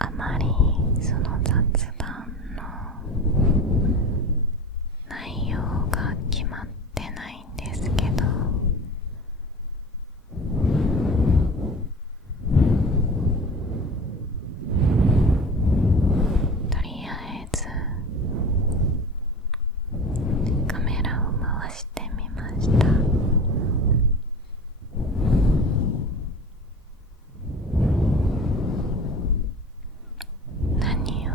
あまりその雑談の内容が決まってないんですけど、とりあえずカメラを回してみました。何を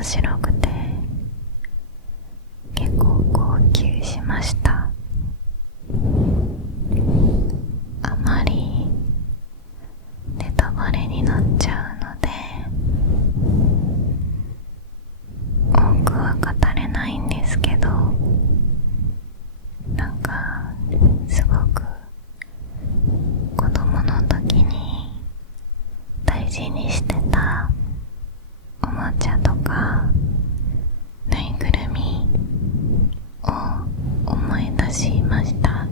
面白くて結構号泣しました。あまりネタバレになっちゃうので多くは語れないんですけど、なんかすごく子供の時に大事にしてたおもちゃとかぬいぐるみを思い出しました。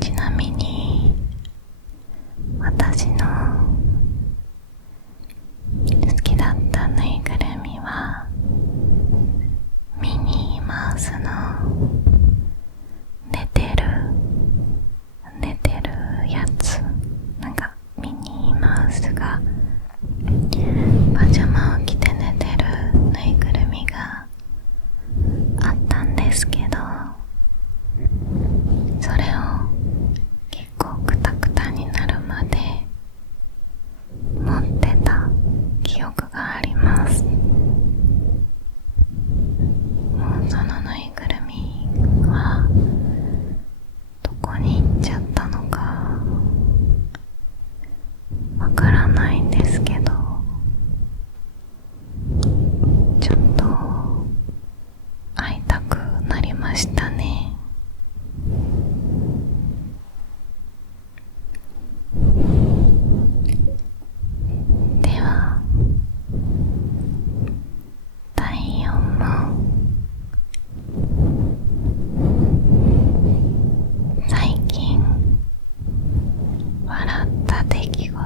ちなみに私の好きだったぬいぐるみはミニーマウスの寝てるやつ、なんかミニーマウスがパジャマを着て寝てるぬいぐるみがあったんですけど、それを結構クタクタになるまで持ってた記憶があります。もうそのぬいぐるみはどこに行っちゃったのかわからないんですけど、ちょっと会いたくなりましたね。では第4問。最近笑った出来事は？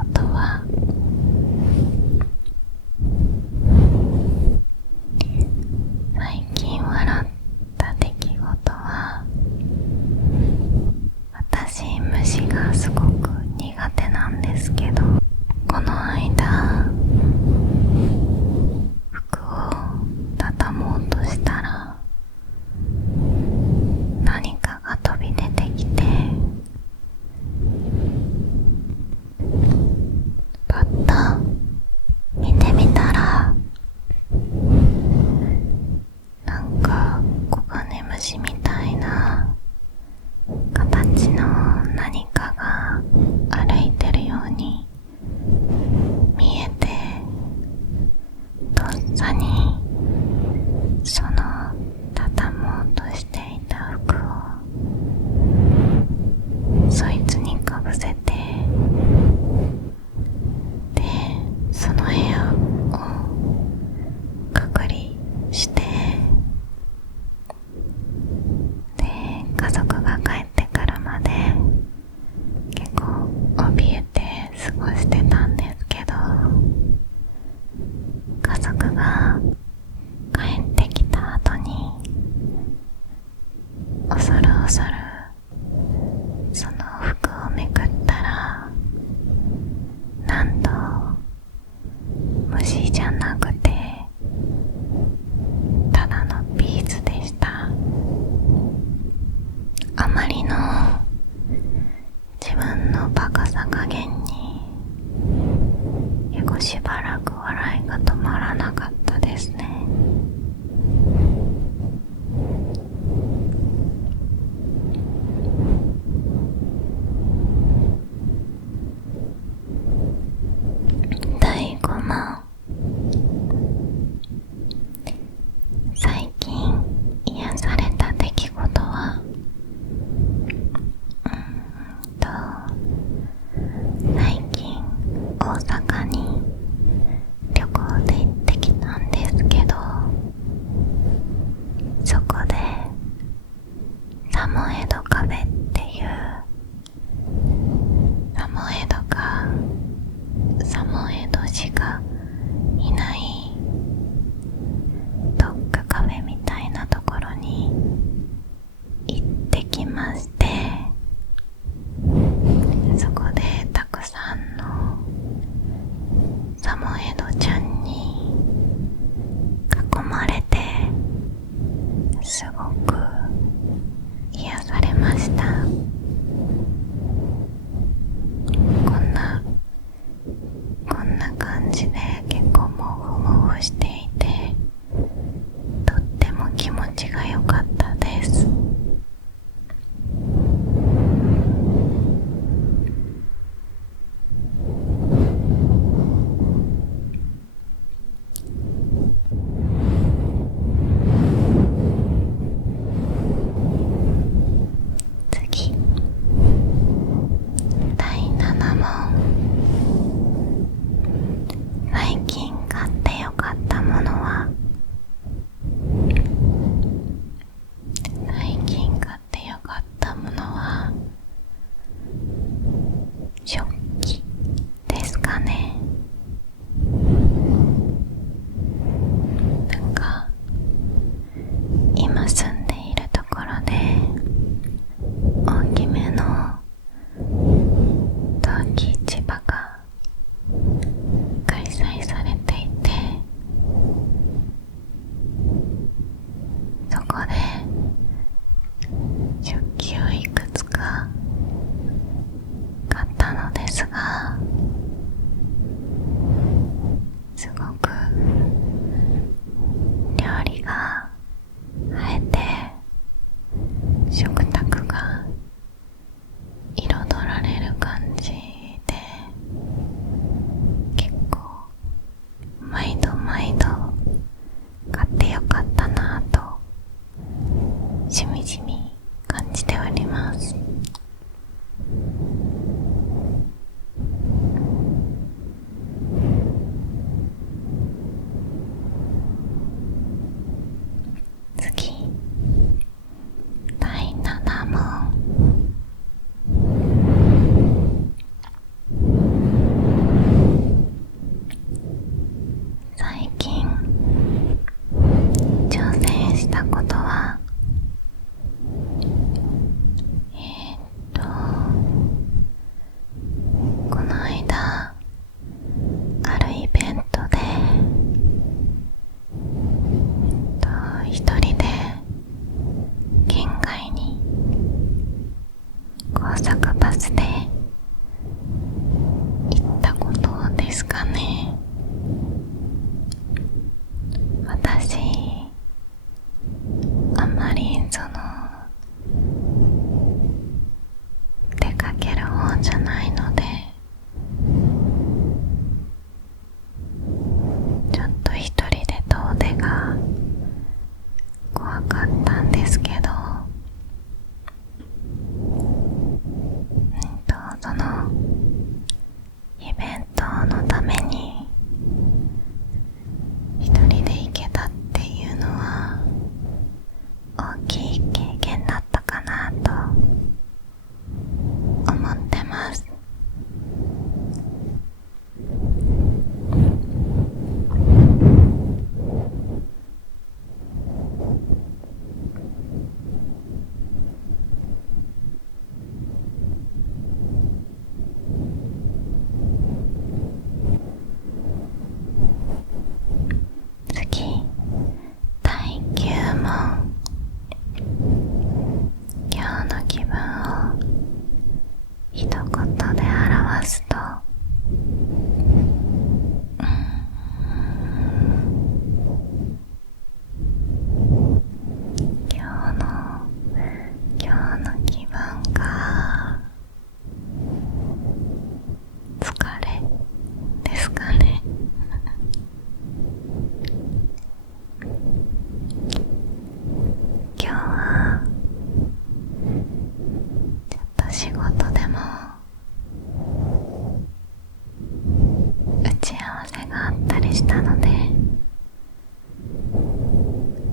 最近笑った出来事は、私虫がすごく苦手なんですけど、この間服を畳もうとしたら何かが飛び出てきて、パッと見てみたらなんかコガネムシみたいな形の何かが歩いてるように見えて、とっさにその畳もうとしていた服をそいつにかぶせて、でその部屋を隔離して、で家族が帰ってくるまで結構怯えて過ごしてたんですけど、家族が帰ってきた後に恐る恐るその服をめくったら、なんと虫じゃなくてただのビーズでした。あまりの自分のバカさ加減に結構しばらく笑いが止まらなかったですね。第5問。最近癒された出来事は？最近大阪に旅行で行ってきたんですけど、そこでサモエドカフェっていう、サモエドかサモエドしかいないドッグカフェみたいなところに行ってきまして、そこでたくさんのサモエドちゃんに囲まれてすごく癒されました。食器ですかね。なんか今住んでいるところで大きめの陶器市場が開催されていて、そこで食器をいくつか買ったのですが、すごく料理が映えて食卓が彩られる感じで、結構毎度毎度買ってよかったなぁとしみじみ感じております。次、第7問。最近挑戦したことは、この間あるイベントで一人で県外に高速バスで行ったことですかね。私あんまり出かける方じゃないので、ちょっと一人で遠出が怖かったんですけど、そのイベントのために一人で行けたっていうのは大きい経験だったかなと思ってます。次、第9問。今日の気分を一言で表すと、今日の気分が疲れですかね。今日はちょっと仕事でも打ち合わせがあったりしたので、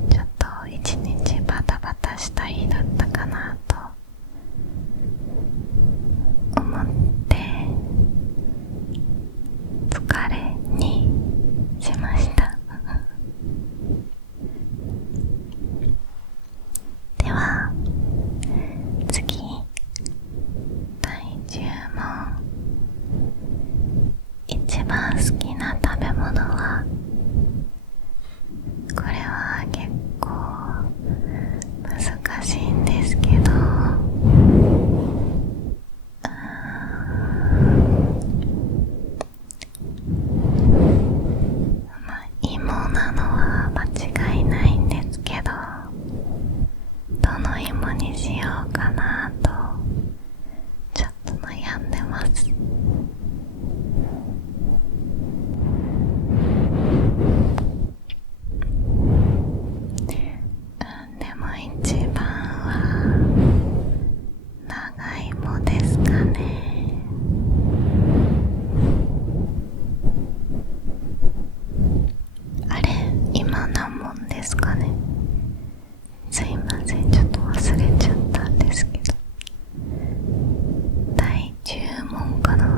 ちょっと一日バタバタした日だったかなと思って疲れにしました。では次、第10問。一番好きな食べ物は？これは結構難しいんですけど、芋なのは間違いないんですけど、どの芋にしようかなとちょっと悩んでます。でも一番は長芋ですかね。あれ、今何問ですかね。すいません、ちょっと忘れちゃったんですけど、第10問かな。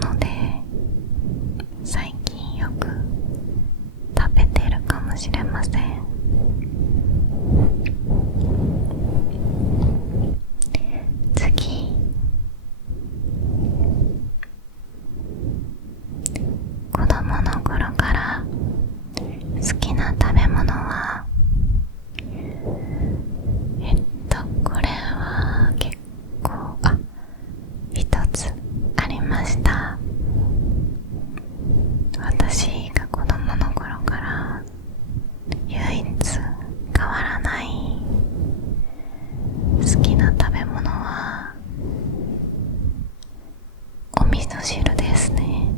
なので最近よく食べてるかもしれません。次、子供の頃から好きな食べ物はこれは結構一つありました。私が子供の頃から唯一変わらない好きな食べ物はお味噌汁ですね。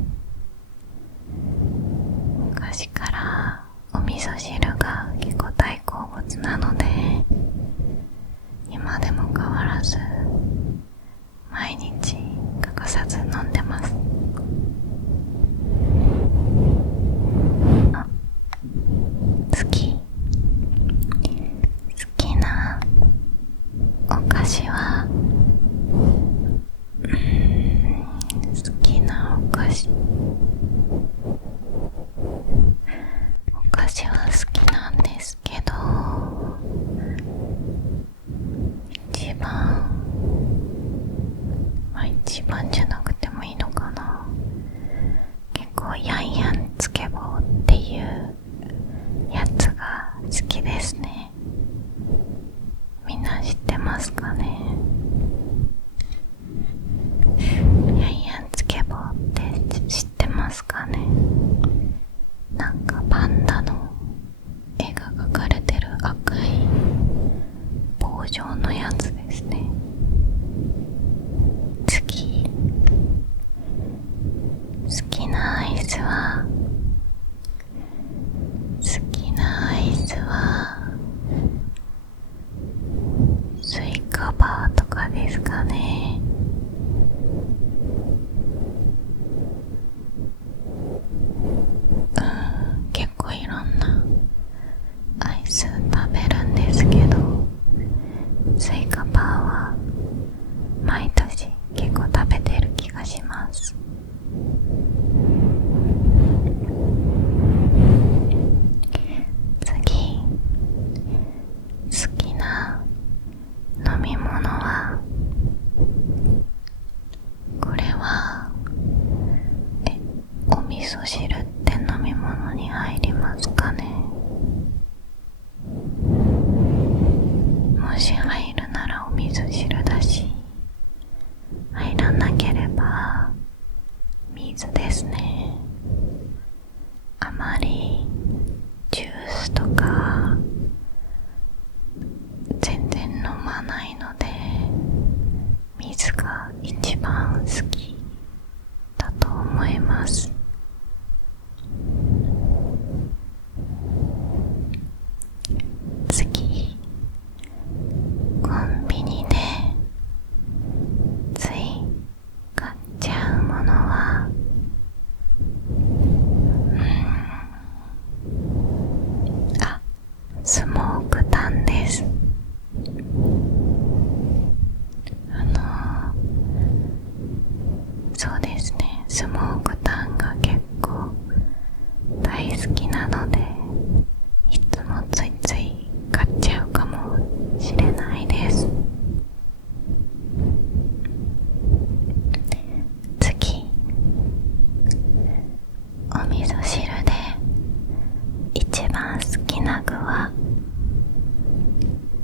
昔からお味噌汁が結構大好物なので、今でも変わらず毎日欠かさず飲んでます。好きなお菓子は好きなお菓子は好きなんですけど、一番じゃなくてもいいのかな。結構ヤンヤンつけ棒っていうやつが好きですね。みんな知ってますかね。ヤンヤンつけ棒って知ってますかね。なんかパンダの絵が描かれてる赤い棒状のやつですね。次、好きなアイスはスイカバーとかですかね。結構いろんなアイス食べるんですけど、スイカバーは毎年結構食べてる気がします。次、好きな飲み物はこれはお味噌汁って飲み物に入りますかね。もし入るならお味噌汁だし、入らなければ水ですね。あまりジュースとか全然飲まないので、水が一番好きだと思います。次、コンビニでつい買っちゃうものはスモークタンです。そうですね、スモークタンが結構大好きなので、いつもついつい買っちゃうかもしれないです。次、お味噌汁で一番好きな具は、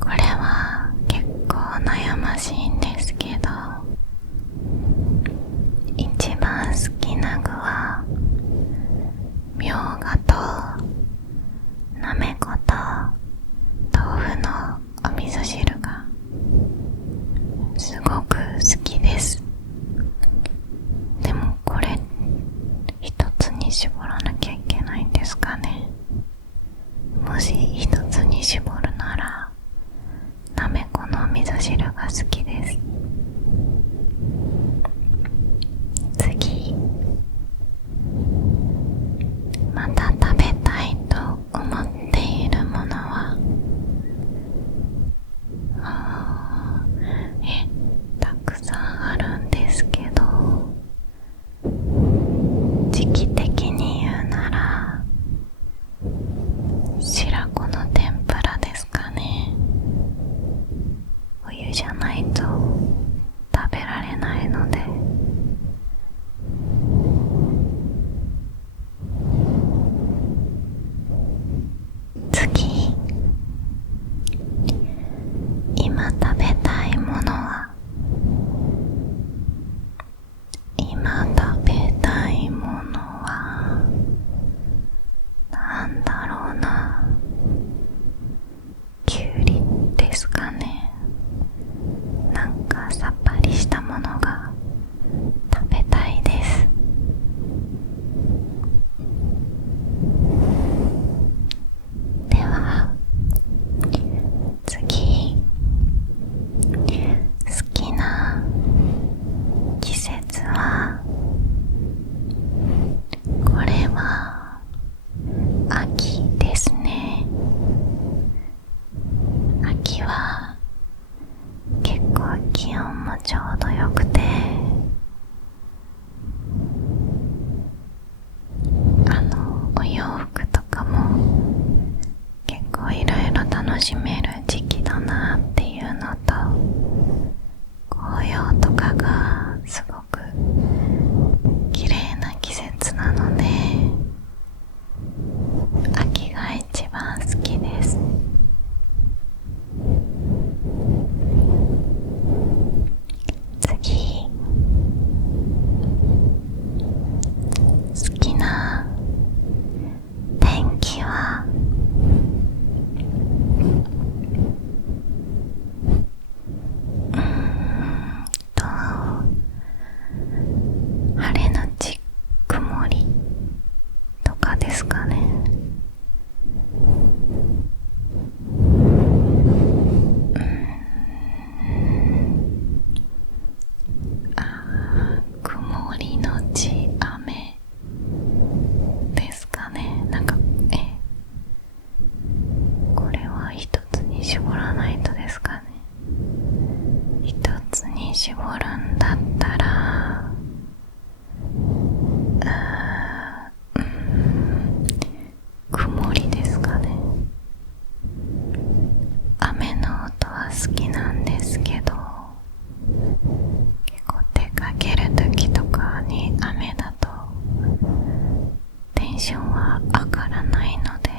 これは結構悩ましいんですけど、一番好きな具はみょうがとなめこと豆腐のお味噌汁がすごく好きです。でもこれ一つに絞らなきゃいけないんですかね。もし一つに絞るならなめこのお味噌汁が好きです。次、また食べたいと思っているものはたくさんあるんですけど、なので秋が一番好きです。次、好きな天気は晴れのち曇りとかですかね。曇りのち雨ですかね。なんかこれは一つに絞らないとですかね。一つに絞るんだったら曇りですかね。雨の音は好きなんですけど、結構出かける時とかに雨だとテンションは上がらないので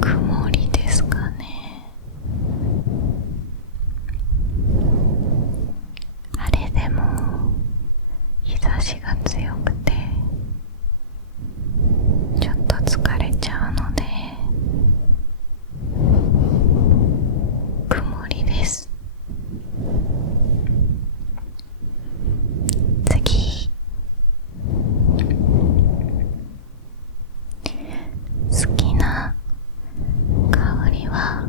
曇りですかね。晴れでも日差しが強くてちょっと疲れちゃうので曇りです。次、好きな香りは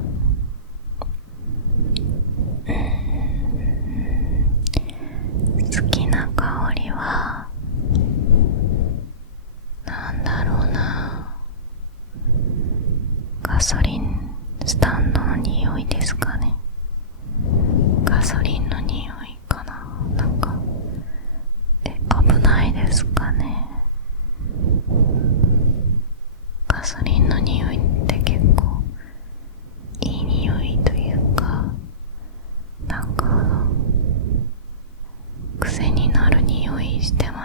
好きな香りはなんだろうな。ガソリンスタンドの匂いですかね。ガソリンの匂いかな。なんか危ないですかね。ガソリンの匂いって結構いい匂いというか、なんか癖になる匂いしてま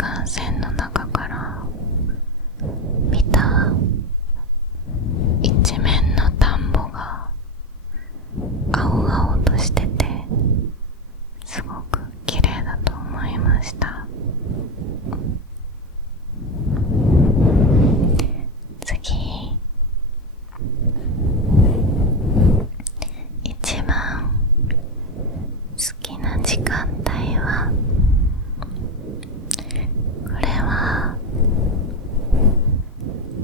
幹線の中から見た一面の田んぼが青々としててすごく綺麗だと思いました。次、一番好きな時間帯は、これは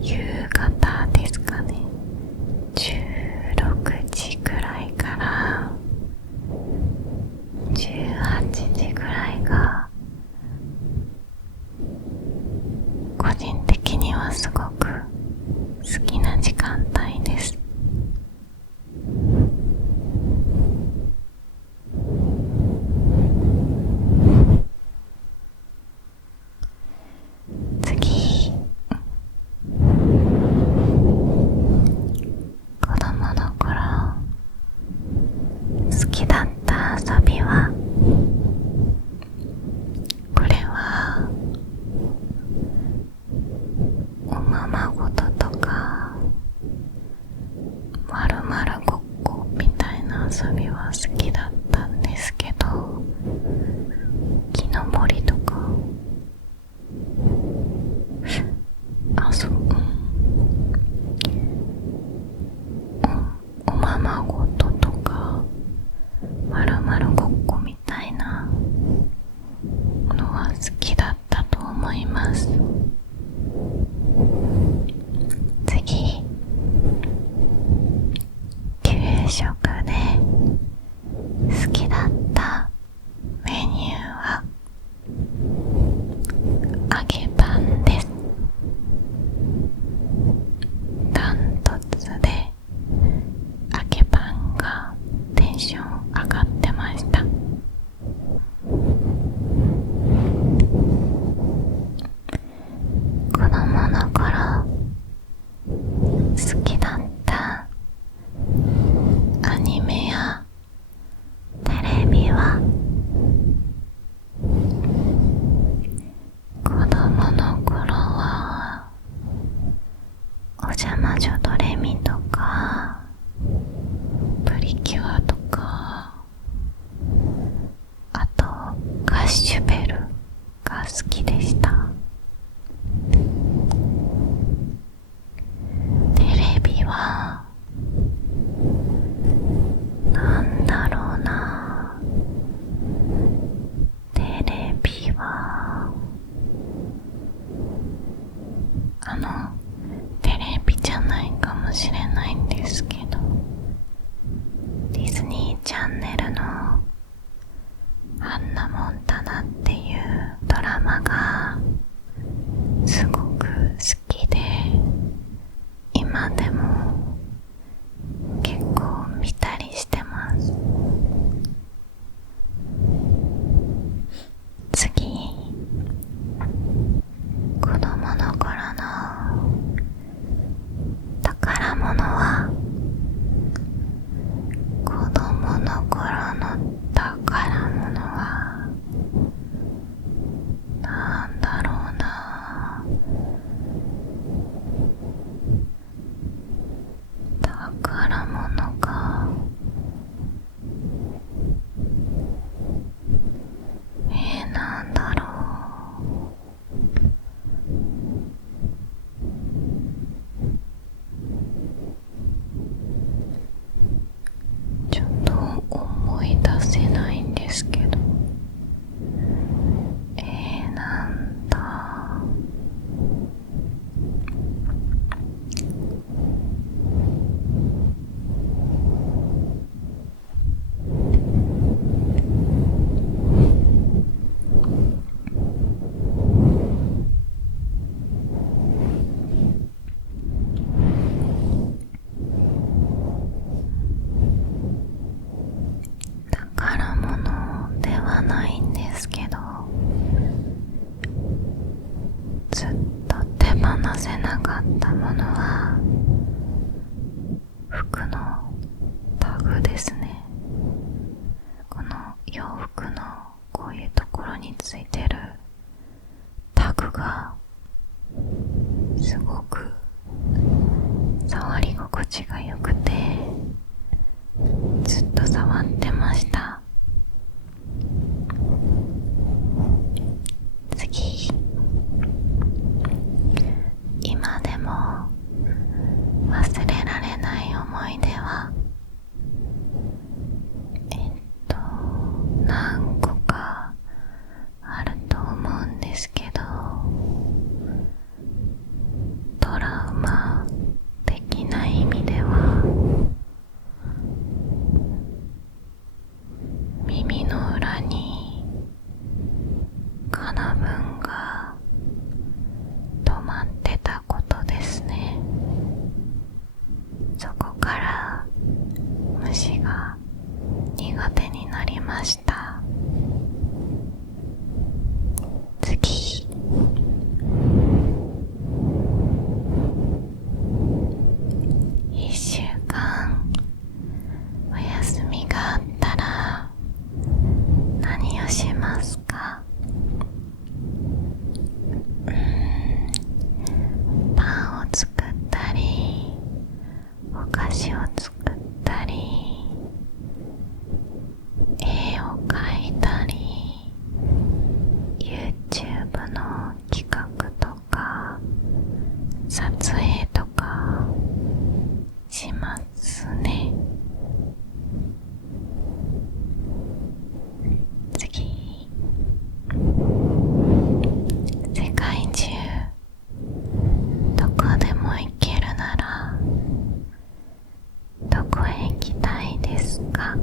夕方ですかね。16時くらいから18時くらいが個人的にはすごく好きな時間帯です。次、子供の頃好きだった遊びは、これはおままごととかまるまるごっこみたいな遊びは好きだったんですけど、木登りとかおままごととかまるまるごっこみたいなのは好きだったと思います。次、給食で好きだったメニューは揚げパンです。ダントツで揚げパンがテンション上がってました。子供の頃好きだったアニメやテレビは、子供の頃はお邪魔女ドレミとかプリキュアとか、あとガッシュベルが好きでした。テレビはなんだろうな、テレビはテレビじゃないかもしれないんですけど、ディズニーチャンネルのハンナ・モンタナっていうドラマがすごく好きで、今でも結構見たりしてます。次、子供の頃の宝物は、子供の頃の宝物はなんだろうな、宝物か。なんだろう。ちょっと思い出せないんですけど。なんだ。宝物ではないんですけど、ずっと手放せなかったものは服のタグですね。この洋服のこういうところについてるがすごく触り心地が良くて、ずっと触ってました。次、今でも忘れられない思い出は何個かあると思うんですけど、トラウマ的な意味では耳の裏に金分が止まってたことですね。そこから虫が苦手になりました。次、1週間お休みがあったら何をしますか？パンを作ったり、お菓子を作ったり、絵を描いたり、 YouTube の企画とか撮影とかしますね。次、世界中どこでも行けるならどこへ行きたいですか？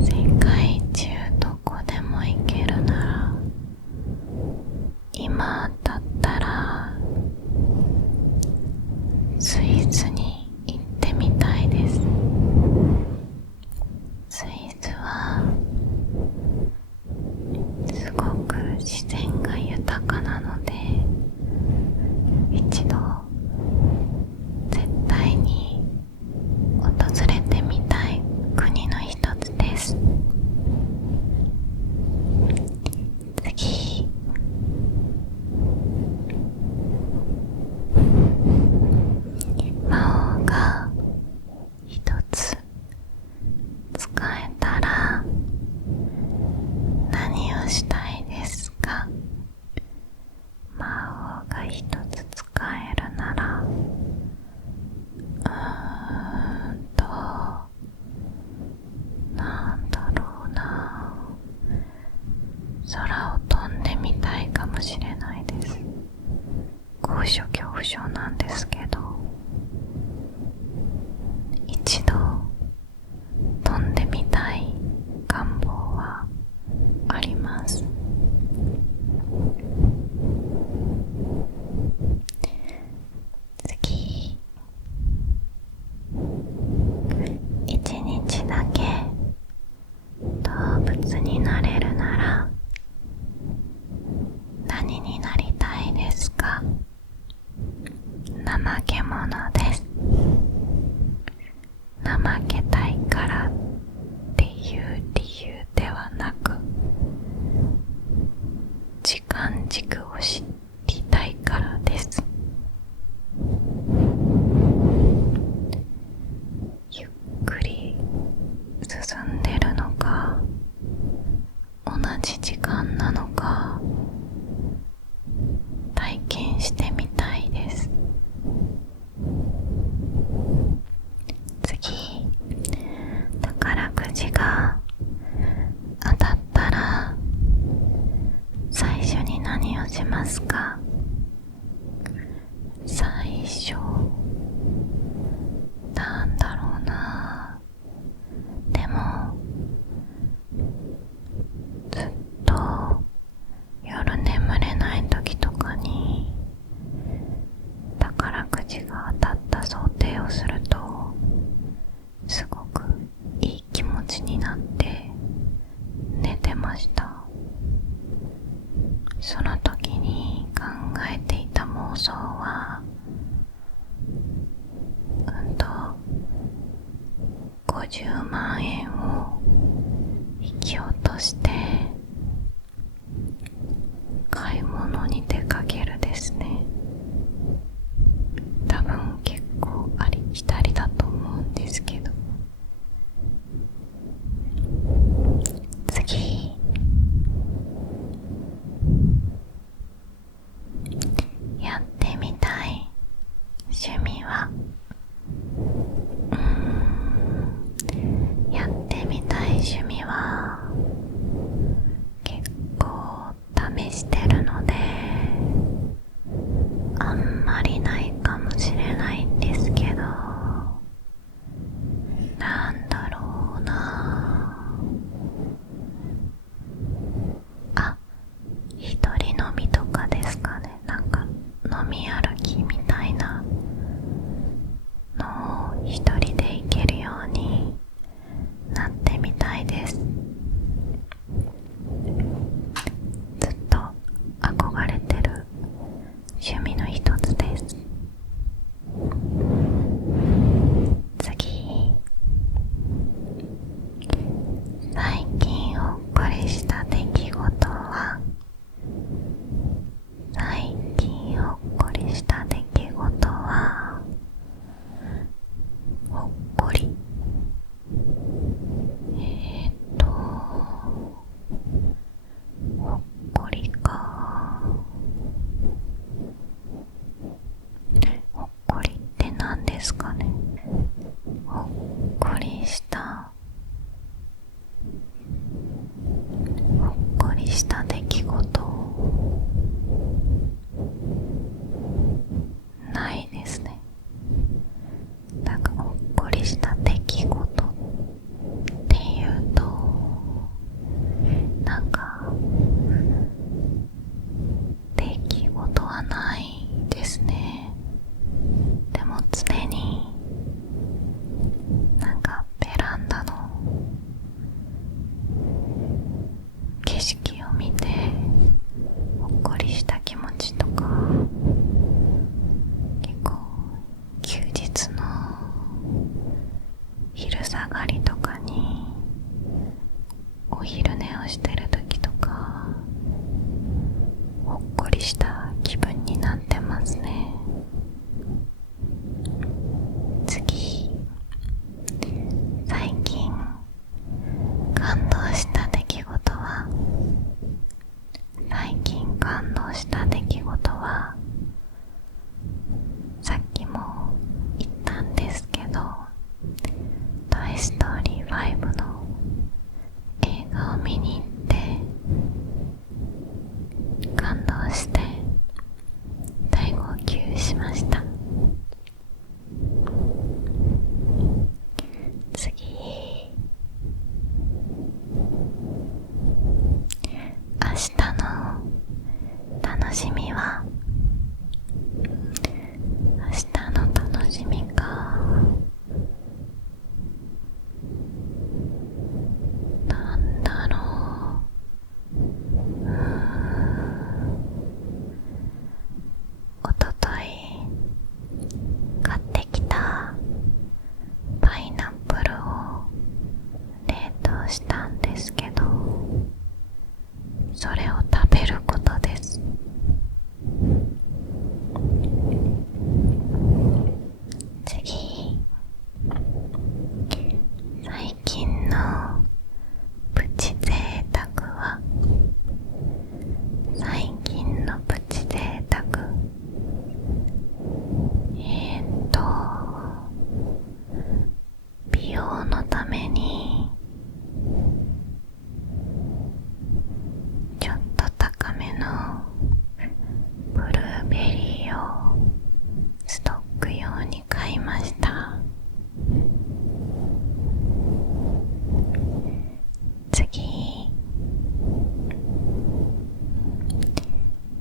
世界中どこでも行けるなら、今だったらスイスに行ってみたいです。スイスはすごく自然が豊かなので、一度絶対に訪れてみたい国の一つです。次、魔王が一つ使えたら何をしたいですか？魔王が一つ使えるなら、なんだろうな。空を飛んでみたいかもしれないです。高所恐怖症なんですけど、一度飛んでみたい願望はあります。次、一日だけ動物になれるなら何になりたいですか？怠け者です。怠けたいからっていう理由ではなく、時間軸を知りたいからです。ゆっくり進んでるのか、同じ時間なのか体験してみたいです。次、宝くじが当たったら最初に何をしますか？最初、なんだろうな。でもずっと夜眠れない時とかに宝くじが当たった想定をすると、すごくいい気持ちになって寝てました。その時に考えていた妄想は、50万円を引き落として帰りしてるのであんまりないかもしれないんですけど、なんだろうなあ、一人飲みとかですかね。なんか飲み歩きみたいなのを一人で行けるようになってみたいです。ずっと憧れてる趣味の一つです。次、最近ほっこりした出来事は、最近ほっこりした出来事は、ほっこりほっこりか。ほっこりって何ですかね。ほっこりしたほっこりした出来事ないですね。なんかほっこりした出来事っていうと、なんか出来事はないですね。でも常になんかベランダの景色を見てほっこりした気持ちとか、結構休日の昼下がりとかにお昼寝をしてる時とか、ほっこりした気分になってますね。次、最近感動した出来事は、最近感動した出来事は、さっきも言ったんですけど、トイストーリー5の映画を見に行って感動して大号泣しました。次、明日の楽しみは、明日の楽しみか、なんだろう。おととい買ってきたパイナップルを冷凍したんですけど、それを食べることです。次、最近のプチ贅沢は、最近のプチ贅沢、美容のためにちょっと高めのブルーベリーをストック用に買いました。次、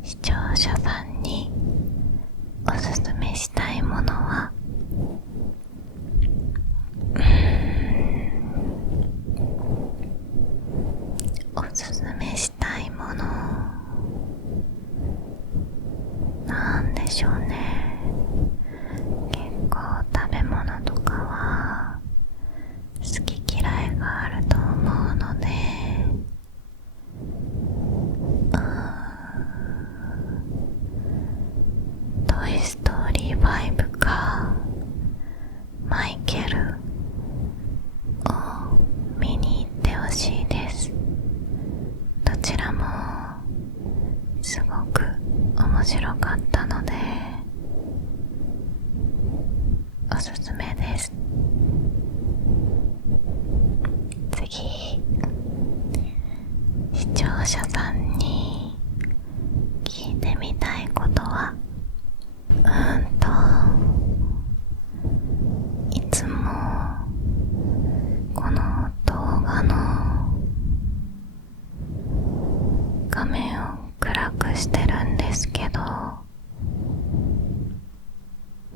視聴者さんにおすすめしたいものは、おすすめしたいものなんでしょうね。結構食べ物とかは好き嫌いがあると思うので、トイストーリー5かマイケルを見に行ってほしいです。どちらもすごく面白かったのでおすすめです。次、視聴者さんにしてるんですけど、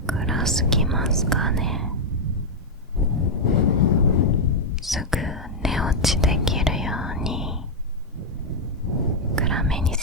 暗すぎますかね。すぐ寝落ちできるように暗めに